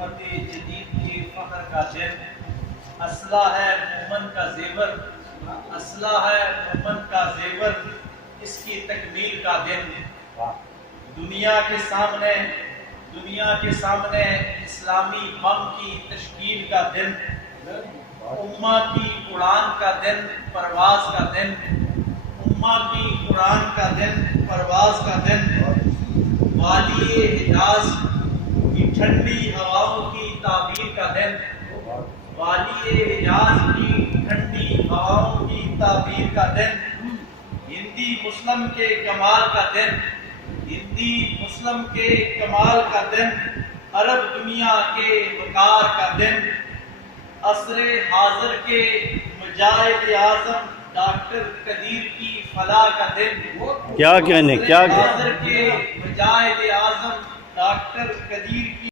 فتح جدید کے فخر کا دن، اسلحہ ہے مومن کا زیور، اسلحہ ہے مومن کا زیور، اس کی تکمیل کا دن، دنیا کے سامنے اسلامی بم کی تشکیل کا دن، امہ کی اڑان کا دن، پرواز کا دن، امہ کی اڑان کا دن، پرواز کا دن، والی حجاز کی ٹھنڈی ہواؤں کی تعبیر کا دن، والی حجاز کی ٹھنڈی ہواؤں کی تعبیر کا دن، ہندی مسلم کے کمال کا دن، ہندی مسلم کے کمال کا دن، عرب دنیا کے وقار کا دن، عصر حاضر کے مجاہد اعظم ڈاکٹر قدیر کی فلاح کا دن، کیا کہنے عصر حاضر کے مجاہد اعظم ڈاکٹر قدیر کی